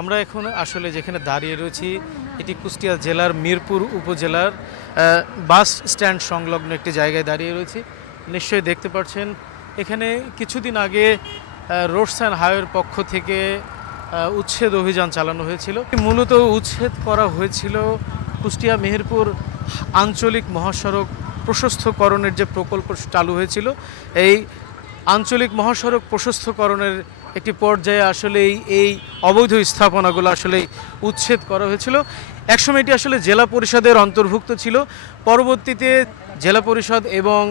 আমরা এখন আসলে যেখানে দাঁড়িয়ে রয়েছি এটি কুষ্টিয়া জেলার মিরপুর উপজেলার বাস স্ট্যান্ড সংলগ্ন একটি জায়গায় দাঁড়িয়ে রয়েছি। নিশ্চয়ই দেখতে পাচ্ছেন এখানে কিছুদিন আগে রোডস অ্যান্ড হাইওয়ের পক্ষ থেকে উচ্ছেদ অভিযান চালানো হয়েছিল। মূলত উচ্ছেদ করা হয়েছিল কুষ্টিয়া মেহেরপুর আঞ্চলিক মহাসড়ক প্রশস্তকরণের যে প্রকল্প চালু হয়েছিল, এই আঞ্চলিক মহাসড়ক প্রশস্তকরণের একটি পর্যায়ে আসলে এই অবৈধ স্থাপনাগুলো আসলে উচ্ছেদ করা হয়েছিল। একসময় এটি আসলে জেলা পরিষদের অন্তর্ভুক্ত ছিল। পরবর্তীতে জেলা পরিষদ এবং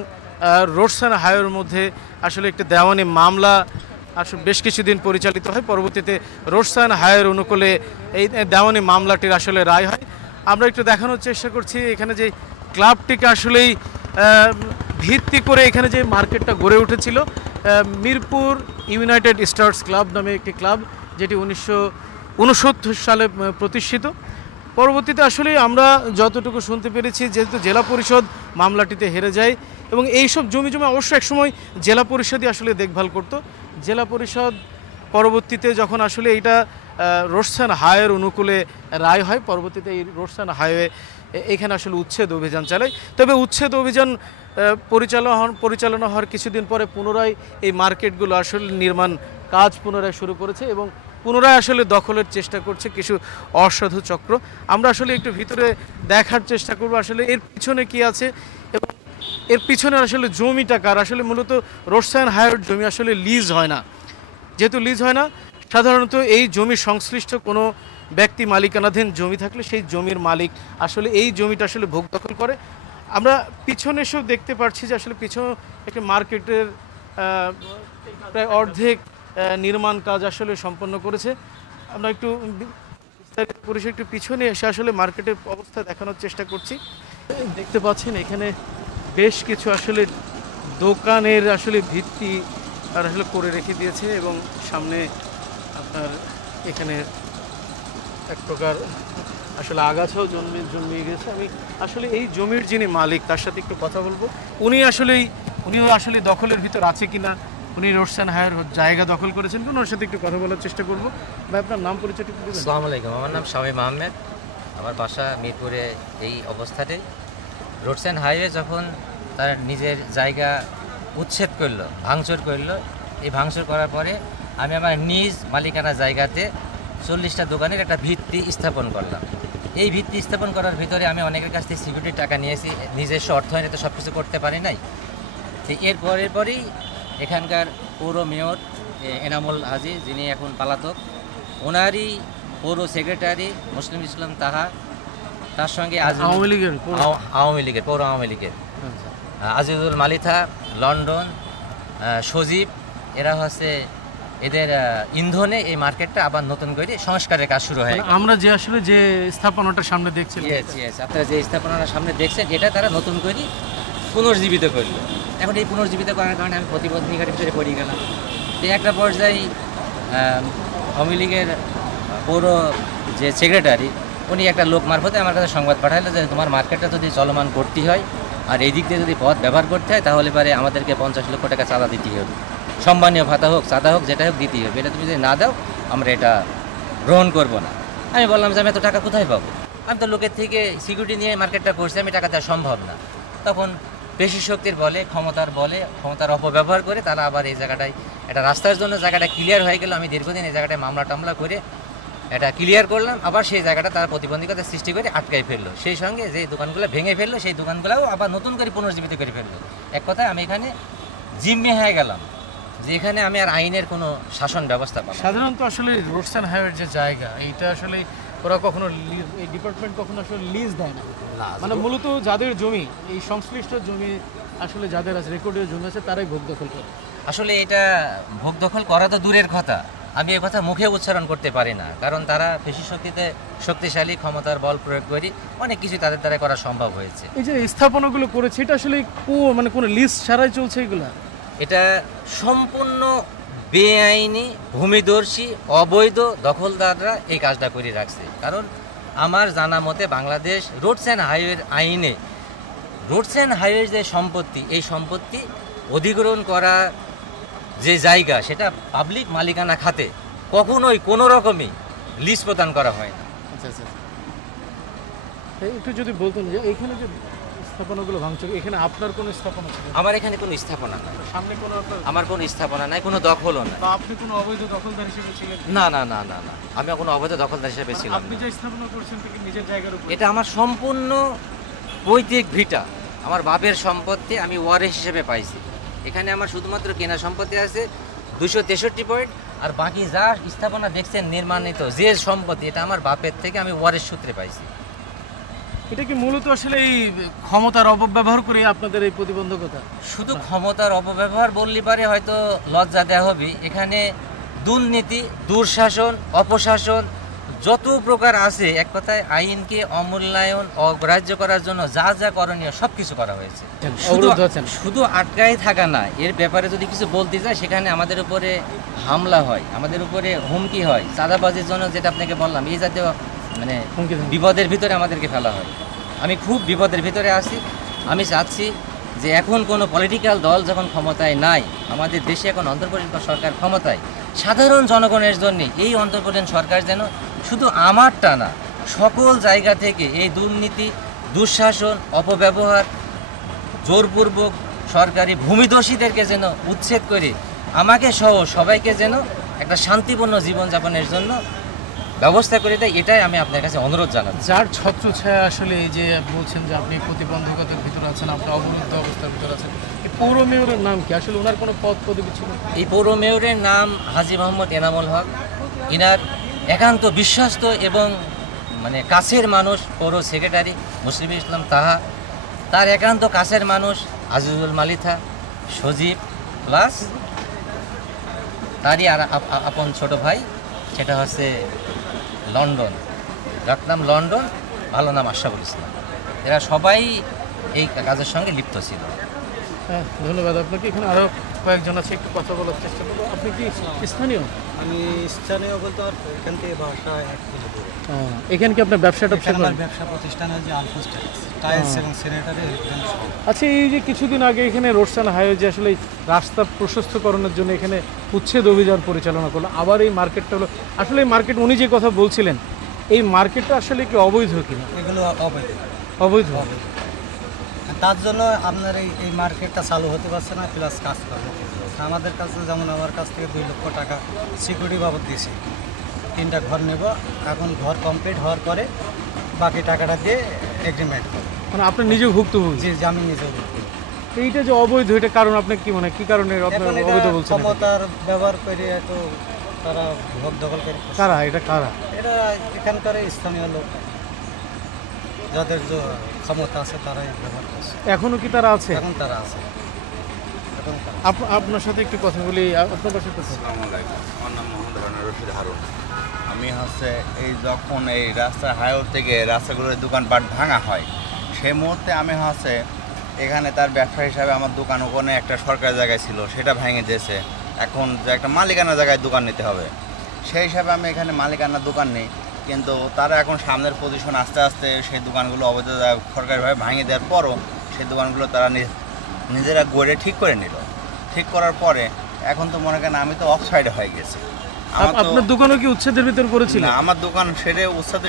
রোডস অ্যান্ড হাইওয়ের মধ্যে আসলে একটি দেওয়ানি মামলা আসলে বেশ কিছুদিন পরিচালিত হয়। পরবর্তীতে রোডস অ্যান্ড হাইওয়ের অনুকূলে এই দেওয়ানি মামলাটির আসলে রায় হয়। আমরা একটু দেখানোর চেষ্টা করছি এখানে যে ক্লাবটিকে আসলেই ভিত্তি করে এখানে যে মার্কেটটা গড়ে উঠেছিল, মিরপুর ইউনাইটেড স্টার্স ক্লাব নামে একটি ক্লাব, যেটি 1969 সালে প্রতিষ্ঠিত। পরবর্তীতে আসলে আমরা যতটুকু শুনতে পেরেছি, যেহেতু জেলা পরিষদ মামলাটিতে হেরে যায় এবং এইসব জমি অবশ্য একসময় জেলা পরিষদই আসলে দেখভাল করত। জেলা পরিষদ পরবর্তীতে যখন আসলে এইটা রোডস অ্যান্ড হাইওয়ের অনুকূলে রায় হয়, পরবর্তীতে এই রোডস অ্যান্ড হাইওয়ে এখানে আসলে উচ্ছেদ অভিযান চালায়। তবে উচ্ছেদ অভিযান পরিচালনা হওয়ার কিছুদিন পরে পুনরায় এই মার্কেটগুলো আসলে নির্মাণ কাজ পুনরায় শুরু করেছে এবং পুনরায় আসলে দখলের চেষ্টা করছে কিছু অসাধু চক্র। আমরা আসলে একটু ভিতরে দেখার চেষ্টা করব আসলে এর পিছনে কি আছে এবং এর পিছনে আসলে জমিটা কার। আসলে মূলত রোডস অ্যান্ড হাইওয়ের জমি আসলে লিজ হয় না। যেহেতু লিজ হয় না, সাধারণত এই জমি সংশ্লিষ্ট কোনো ব্যক্তি মালিকানাধীন জমি থাকলে সেই জমির মালিক আসলে এই জমিটা আসলে ভোগ দখল করে। আমরা পিছনে এসেও দেখতে পাচ্ছি যে আসলে পিছনে একটি মার্কেটের প্রায় অর্ধেক নির্মাণ কাজ আসলে সম্পন্ন করেছে। আমরা একটু বিস্তারিত পরিসরে একটু পিছনে এসে আসলে মার্কেটের অবস্থা দেখানোর চেষ্টা করছি। দেখতে পাচ্ছেন এখানে বেশ কিছু আসলে দোকানের আসলে ভিত্তি আর আসলে করে রেখে দিয়েছে এবং সামনে আপনার এখানে এক প্রকার আসলে আগাছাও জন্মিয়ে গেছে। আমি আসলে এই জমির যিনি মালিক তার সাথে একটু কথা বলবো। উনিও আসলে দখলের ভিতর আছে কিনা, উনি রোডস অ্যান্ড হাইওয়ের জায়গা দখল করেছেন কিনা, ওর সাথে একটু কথা বলার চেষ্টা করবো। ভাই, আপনার নাম পরিচয়টা একটু বলবেন? আসসালামু আলাইকুম, আমার নাম শামীম আহমেদ। আমার বাসা মিরপুরে। এই অবস্থাতেই রোডস অ্যান্ড হাইওয়ে যখন তার নিজের জায়গা উচ্ছেদ করলো, ভাঙচুর করলো, এই ভাঙচুর করার পরে আমি আমার নিজ মালিকানা জায়গাতে 40টা দোকানের একটা ভিত্তি স্থাপন করলাম। এই ভিত্তি স্থাপন করার ভিতরে আমি অনেকের কাছ থেকে সিকিউরিটি টাকা নিয়েছি, নিজস্ব অর্থায়নে তো সব কিছু করতে পারি নাই। তো পরেই এখানকার পৌর মেয়র এনামুল হাজি, যিনি এখন পলাতক, ওনারই পৌর সেক্রেটারি মুসলিম ইসলাম তাহা, তার সঙ্গে আওয়ামী লীগের পৌর আওয়ামী লীগের আজিজুল মালিথা, লন্ডন, সজীব, এরা হচ্ছে এদের ইন্ধনে এই মার্কেটটা আবার নতুন করে সংস্কারের কাজ শুরু হয়। আমরা যে আসলে যে স্থাপনাটার সামনে দেখছি, আপনারা যে স্থাপনাটার সামনে দেখছেন, এটা তারা নতুন করে পুনর্জীবিত করলো। এখন এই পুনর্জীবিত করার কারণে আমি প্রতিবন্ধীকার ভিতরে পড়ে গেলাম। তো একটা পর্যায়ে আওয়ামী লীগের পৌর যে সেক্রেটারি, উনি একটা লোক মারফতে আমার কাছে সংবাদ পাঠালো যে তোমার মার্কেটটা যদি চলমান করতে হয় আর এই দিক দিয়ে যদি পথ ব্যবহার করতে হয়, তাহলে পরে আমাদেরকে 50 লক্ষ টাকা চাঁদা দিতে হবে, সম্মানীয় ভাতা হোক, চাঁদা হোক, যেটা হোক দিতেই হবে। এটা তুমি যদি না দাও আমরা এটা গ্রহণ করব না। আমি বললাম যে আমি এত টাকা কোথায় পাবো? আমি তো লোকের থেকে সিকিউরিটি নিয়ে মার্কেটটা করছি, আমি টাকা দেওয়া সম্ভব না। তখন পেশি শক্তির বলে, ক্ষমতার অপব্যবহার করে তারা আবার এই জায়গাটায় একটা রাস্তার জন্য জায়গাটা ক্লিয়ার হয়ে গেল। আমি দীর্ঘদিন এই জায়গাটায় মামলা টামলা করে এটা ক্লিয়ার করলাম, আবার সেই জায়গাটা তারা প্রতিবন্ধকতা সৃষ্টি করে আটকাই ফেললো। সেই সঙ্গে যে দোকানগুলো ভেঙে ফেললো, সেই দোকানগুলোও আবার নতুন করে পুনর্জীবিত করে ফেললো। এক কথায় আমি এখানে জিম্মি হয়ে গেলাম যে এখানে আমি আর আইনের কোনো শাসন ব্যবস্থা পাবো। সাধারণত আসলে রোডস অ্যান্ড হাইওয়ের যে জায়গা, এইটা আসলে ওরা কখনো এই ডিপার্টমেন্ট কখনো আসলে লিজ দেয় না। মানে মূলত যাদের জমি, এই সংশ্লিষ্ট জমি আসলে যাদের আছে, রেকর্ডের জমি আছে, তারাই ভোগ দখল করে। আসলে এটা ভোগ দখল করা তো দূরের কথা, আমি এ কথা মুখে উচ্চারণ করতে পারি না, কারণ তারা পেশি শক্তিতে শক্তিশালী, ক্ষমতার বল প্রয়োগ করি অনেক কিছু তাদের দ্বারা করা সম্ভব হয়েছে। এই যে স্থাপনাগুলো করেছে, এটা আসলে মানে কোনো লিস্ট ছাড়াই চলছে এগুলা? এটা সম্পূর্ণ বেআইনি, ভূমিদর্শী, অবৈধ দখলদাররা এই কাজটা করে রাখছে। কারণ আমার জানা মতে বাংলাদেশ রোডস অ্যান্ড হাইওয়ের আইনে রোডস অ্যান্ড হাইওয়ের যে সম্পত্তি, এই সম্পত্তি অধিগ্রহণ করা যে জায়গা, সেটা পাবলিক মালিকানা খাতে কখনোই কোনো রকমই লিজ প্রদান করা হয় না। আচ্ছা আচ্ছা। একটু যদি বলতেন যে এখানে যে স্থাপনাগুলো ভাঙচুর, এখানে আপনার কোনো স্থাপনা ছিল? আমার এখানে কোনো স্থাপনা নাই, সামনে কোনো আমার কোনো স্থাপনা নাই, কোনো দখলও নাই। বা আপনি কোনো অবৈধ দখলদার হিসেবে ছিলেন? না না না না না, আমি কোনো অবৈধ দখলদার হিসেবে ছিলাম আপনি না। যে স্থাপনা করছেন থেকে নিজের জায়গার উপর? এটা আমার সম্পূর্ণ পৈতৃক ভিটা, আমার বাপের সম্পত্তি, আমি ওয়ারিশ হিসেবে পাইছি। এখানে আমার শুধুমাত্র কেনা সম্পত্তি আছে 263 পয়েন্ট, আর বাকি যা স্থাপনা দেখছেন নির্মাণিত যে সম্পত্তি, এটা আমার বাপের থেকে আমি ওয়ারিশ সূত্রে পাইছি। এটা কি মূলত আসলে এই ক্ষমতার অপব্যবহার করে আপনাদের এই প্রতিবন্ধকতা? শুধু ক্ষমতার অপব্যবহার বললে পারে হয়তো লজ্জা দেওয়া হবে। এখানে দুর্নীতি, দুঃশাসন, অপশাসন যত প্রকার আছে, এক কথায় আইনকে অমূল্যায়ন, অগ্রাহ্য করার জন্য যা যা করণীয় সব কিছু করা হয়েছে। অবরুদ্ধ আছেন? শুধু আটকাই থাকা না, এর ব্যাপারে যদি কিছু বলতে যায় সেখানে আমাদের উপরে হামলা হয়, আমাদের উপরে হুমকি হয়, চাঁদাবাজির জন্য যেটা আপনাকে বললাম, এই জাতীয় মানে হুমকি ধমকি। বিপদের ভিতরে আমাদেরকে ফেলা হয়। আমি খুব বিপদের ভিতরে আছি। আমি চাচ্ছি যে এখন কোনো পলিটিক্যাল দল যখন ক্ষমতায় নাই, আমাদের দেশে এখন অন্তর্বর্তী সরকার ক্ষমতায়, সাধারণ জনগণের জন্য এই অন্তর্বর্তী সরকার যেন শুধু আমারটা না, সকল জায়গা থেকে এই দুর্নীতি, দুঃশাসন, অপব্যবহার, জোরপূর্বক সরকারি ভূমিদস্যুদেরকে যেন উচ্ছেদ করে আমাকে সহ সবাইকে যেন একটা শান্তিপূর্ণ জীবনযাপনের জন্য ব্যবস্থা করে দেয়, এটাই আমি আপনার কাছে অনুরোধ জানাচ্ছি। যার ছত্রছায়া আসলে এই যে বলছেন যে আপনি প্রতিবন্ধকতার ভিতরে আছেন, আপনি অবরুদ্ধ অবস্থার ভিতরে আছেন, এই পৌর মেয়রের নাম কি? আসলে ওনার কোনো পদ পদবি ছিল? এই পৌর মেয়রের নাম হাজী মোহাম্মদ এনামুল হক। ইনার একান্ত বিশ্বস্ত এবং মানে কাছের মানুষ পৌর সেক্রেটারি মুসলিম ইসলাম তাহা, তার একান্ত কাছের মানুষ আজিজুল মালিথা, সজীব, প্লাস তারই আর আপন ছোট ভাই, সেটা হচ্ছে লন্ডন, যার নাম লন্ডন, ভালো নাম আশরাফুল ইসলাম। এরা সবাই এই কাজের সঙ্গে লিপ্ত ছিল। হ্যাঁ, ধন্যবাদ আপনাকে। এখানে আরও কয়েকজন আছে, একটু কথা বলার চেষ্টা করবো। আপনি কি স্থানীয়? আমি স্থানীয় বলতে আর এখান থেকে বাসা 1 কিলো দূরে। এখানে কি আপনার ব্যবসা ট্যাবসা এখানে আমার করেন? ব্যবসা প্রতিষ্ঠান আছে আলফোস টাইলস এবং স্যানিটারি। আচ্ছা, এই যে কিছুদিন আগে এখানে রোডসান হাইওয়ে যে আসলে এই রাস্তা প্রশস্তকরণের জন্য এখানে উচ্ছেদ অভিযান পরিচালনা করলো, আবার এই মার্কেটটা হলো, আসলে এই মার্কেট উনি যে কথা বলছিলেন, এই মার্কেটটা আসলে কি অবৈধ কিনা? এগুলো অবৈধ। অবৈধ। তার জন্য আপনার এই মার্কেটটা চালু হতে পারছে না, প্লাস কাজ করবে। আমাদের কাছে যেমন আমার কাছ থেকে 2 লক্ষ টাকা সিকিউরিটি বাবদ দিয়েছি, 3টা ঘর নেব। এখন ঘর কমপ্লিট হওয়ার পরে বাকি টাকাটা দিয়ে এগ্রিমেন্ট করবো। মানে আপনি নিজেও ভুক্তভোগী? যে আমি নিজে এইটা যে অবৈধ, এটা কারণ আপনার কি মনে হয়, কি কারণে আপনার অবৈধ বলছেন? ক্ষমতার ব্যবহার করে একটু তারা ভোগ দখল করে। কারা এটা? কারা? এরা এখানকার স্থানীয় লোক, যাদের যে ক্ষমতা আছে তারাই ব্যবহার করছে। এখনো কি তারা আছে? এখন তারা আছে। আপনার সাথে একটু কথা বলি। আপনার পাশে কথা। আসসালামু আলাইকুম, আমার নাম মোহাম্মদ রশিদ হারুন। আমি হচ্ছে এই যখন এই রাস্তা হাইওয়ে থেকে রাস্তাগুলোর দোকানপাট ভাঙা হয়, সেই মুহূর্তে আমি হচ্ছে এখানে তার ব্যবসা হিসাবে আমার দোকান ওখানে একটা সরকারি জায়গায় ছিল, সেটা ভেঙে দিয়েছে। এখন যে একটা মালিকানা জায়গায় দোকান নিতে হবে, সেই হিসাবে আমি এখানে মালিকানা দোকান নিই। কিন্তু তারা এখন সামনের পজিশন আস্তে আস্তে সেই দোকানগুলো অবৈধ সরকারিভাবে ভাঙে দেওয়ার পরও সেই দোকানগুলো তারা নিজেরা গড়ে ঠিক করে নিল। ঠিক করার পরে এখন তো মনে করেন আমি তো অফ সাইডে হয়ে গেছি। আপনার দোকানও কি উচ্ছেদের ভিতর পড়েছিল? না, আমার দোকান উচ্ছেদে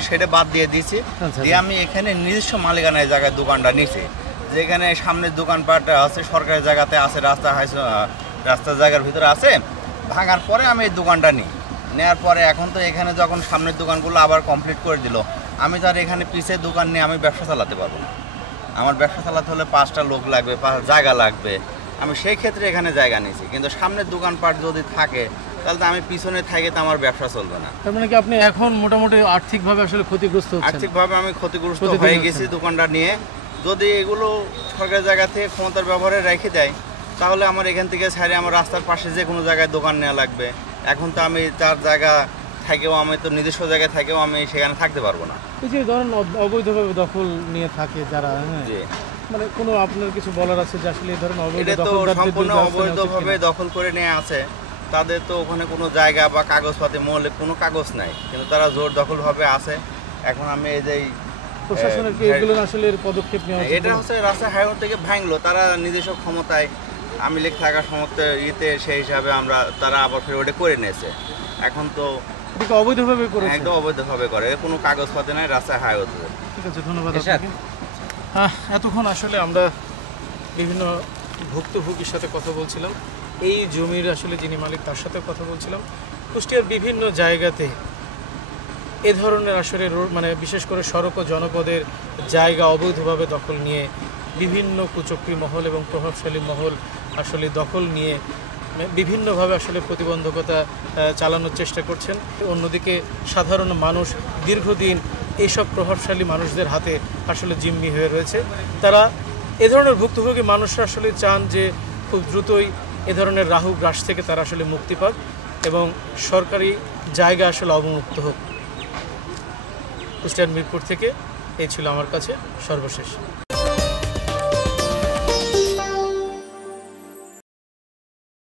সেরে বাদ দিয়ে দিয়েছি। আচ্ছা। দিয়ে আমি এখানে নিজস্ব মালিকানায় জায়গায় দোকানটা নিয়েছি, যেখানে সামনের দোকানপাট আছে সরকারি জায়গাতে আছে, রাস্তার জায়গার ভিতরে আছে। ভাঙার পরে আমি এই দোকানটা নিই, নেওয়ার পরে এখন তো এখানে যখন সামনের দোকানগুলো আবার কমপ্লিট করে দিল, আমি তো আর এখানে পিছের দোকান নিয়ে আমি ব্যবসা চালাতে পারবো না। আমার ব্যবসা চালাতে হলে 5টা লোক লাগবে, জায়গা লাগবে। আমি সেই ক্ষেত্রে এখানে জায়গা নিয়েছি, কিন্তু সামনের দোকানপাট যদি থাকে তাহলে তো আমি পিছনে থাকি, তো আমার ব্যবসা চলবে না। তার মানে কি আপনি এখন মোটামুটি আর্থিকভাবে আসলে ক্ষতিগ্রস্ত হচ্ছেন? আর্থিকভাবে আমি ক্ষতিগ্রস্ত হয়ে গেছি দোকানটা নিয়ে। যদি এগুলো সরকারি জায়গা থেকে ক্ষমতার ব্যবহারে রেখে দেয়, তাহলে আমার এখান থেকে ছাড়ে আমার রাস্তার পাশে যে কোনো জায়গায় দোকান নেওয়া লাগবে। এখন তো আমি তার জায়গা থাকেও, আমি তো নিজস্ব জায়গায় থাকেও আমি সেখানে থাকতে পারবো না। এই যে ধরেন অবৈধভাবে দখল নিয়ে থাকে যারা, হ্যাঁ, জি, মানে কোনো আপনার কিছু বলার আছে যে আসলে এই ধরনের অবৈধ এটা তো দখলদারদের সম্পূর্ণ বিরুদ্ধে ব্যবস্থা নেওয়া উচিত অবৈধভাবে কিনা? দখল করে নিয়ে আছে। তাদের তো ওখানে কোনো জায়গা বা কাগজপাতি মৌলিক কোনো কাগজ নাই, কিন্তু তারা জোর দখলভাবে আছে। এখন আমি এই যে প্রশাসনের কি এগুলো আসলে এর পদক্ষেপ নেওয়া উচিত? এটা হচ্ছে রাস্তা হাইওয়ে থেকে ভাঙলো, তারা নিজস্ব ক্ষমতায় আমি লিখ থাকার সমস্ত ইতে সেই হিসাবে তারা আবার ফের ওটা করে নিয়েছে। এখন তো এটাকে অবৈধভাবে করেছে। একদম অবৈধভাবে করে, কোনো কাগজপত্র নাই, রাস্তায় হাইওয়েতে। ঠিক আছে, ধন্যবাদ এরশাদ। আপনাকে। এতক্ষণ আসলে আমরা বিভিন্ন ভুক্তভোগীর সাথে কথা বলছিলাম, এই জমির আসলে যিনি মালিক তার সাথে কথা বলছিলাম। কুষ্টিয়ার বিভিন্ন জায়গাতে এ ধরনের আসলে মানে বিশেষ করে সড়ক ও জনপদের জায়গা অবৈধভাবে দখল নিয়ে বিভিন্ন কুচক্রী মহল এবং প্রভাবশালী মহল আসলে দখল নিয়ে বিভিন্নভাবে আসলে প্রতিবন্ধকতা চালানোর চেষ্টা করছেন। অন্যদিকে সাধারণ মানুষ দীর্ঘদিন এইসব প্রভাবশালী মানুষদের হাতে আসলে জিম্মি হয়ে রয়েছে। তারা এ ধরনের ভুক্তভোগী মানুষরা আসলে চান যে খুব দ্রুতই এ ধরনের রাহু গ্রাস থেকে তারা আসলে মুক্তি পাক এবং সরকারি জায়গা আসলে অবমুক্ত হোক। কুষ্টিয়ার মিরপুর থেকে এই ছিল আমার কাছে সর্বশেষ।